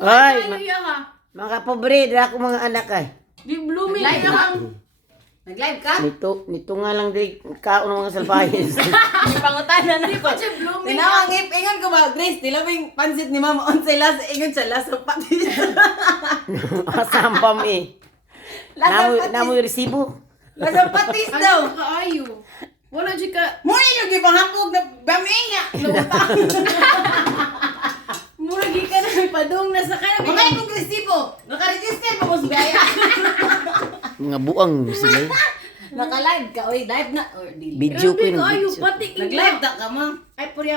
Ay, Ay, ha. mga pobre, dala ko mga anak ay. Di blooming Nag-live na ka? lang. Nag-live ka? Nito nga lang di kaon ng mga salbayes. May pangutanan na Di ko. pa siya blooming. Tinawang ingon ko ba, Grace, tilabing pansit ni Mama on sa ingon siya, lasa patis. Asampam eh. Lasa patis. Namoy resibo. Lasa patis daw. Ano ka ayo? Wala siya ka. Muna yung gipanghampog na bamiya. Lutang. Muragi ka na padung na sa kaya. Mga itong resibo. Nakaregister pa mo sa biyaya. Mga buang sila. eh. Naka-live ka. Oy, live na. Or di. Video ko Grabe yung ka ayo. video. Pati Nag-live ta ka, ma. Ay, purya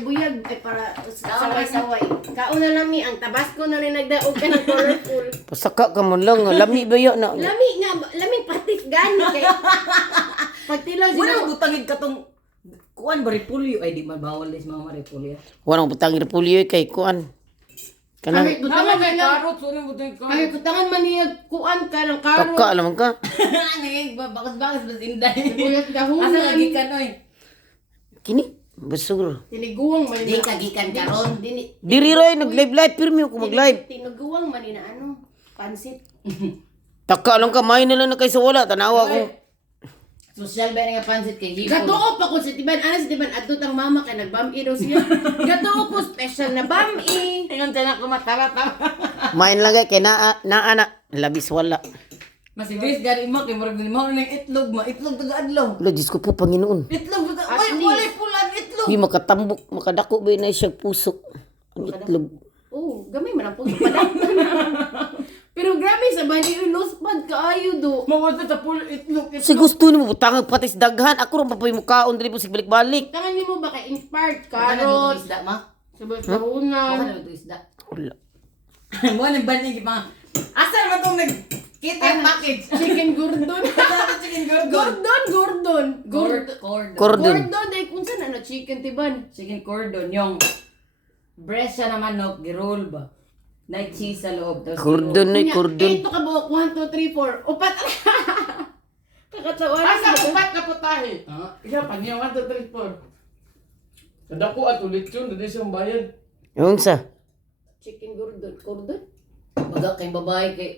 buyag. Ay, para saway-saway. Kauna lami, ang tabasco na rin nagdaog ka ng colorful. Pasaka ka mo lang. Lami ba yun? Lami nga, lami patis gani kay. Pagtilaw Wala sila. mo butangin ka tong kuan ba repulyo? Ay, di man bawal is mga repulyo. Walang butang repulyo kay kuan. Kanang Kahit butangan man lang. Karot, wala mo tayong karot. Kahit butangan man niya kuan ka ng karo. kaka alam ka. Ano yung bakas-bakas ba sinday? Buyat Asa gahunan. lagi ka, oy? Kini basura. Tiniguang man Di kagikan karon. Dini. Diri ray nag-live pirmi ako mag-live. Tiniguang man na ano. Pansit. Taka lang ka may na lang na kay sa wala tanawa ko. Social ba nga pansit kay hipon? Gatuo pa ko si Tiban. Ano si Tiban? Adto tang mama kay nagbami daw siya. Gatuo ko special na bami. Ingon siya na kumatara-tara. Main lang kay na anak labis wala. Masig Grace gari mo kay murag mo ning itlog ma. Itlog taga adlaw. Lo Diyos ko po Panginoon. Itlog taga. Oy, At least. walay pulan itlog. Di makatambok, makadako ba na siya puso. Ang itlog. Oh, gamay man ang puso pa Pero grabe sa bani lospad kaayo do. Mawala sa pool, itlog. Si gusto ni mo butang patis daghan. Ako rin papay mukaon dili po sig balik-balik. Tangan nimo ba kay inspired Ano karot. isda ma? Sabay Ano tahunan. to isda? Wala. Mo nang banig pa. Asa man tong kita yung package? Chicken gordon. Sa chicken Gordon. Cordon. Cordon. Gordon dai kung saan ano chicken Tiban. Chicken cordon yung breast siya na manok, giroll ba? Night cheese sa loob. tapos Cordon na cordon. Ito ka buok 1 2 3 4. Upat. Kakatawa Asa na. upat na putahe? Isa pa niya, 1, 2, 3, 4. Nadako at ulit yun, hindi siyang bayad. Yung sa. Chicken gordon. Cordon? Baga kay babae kay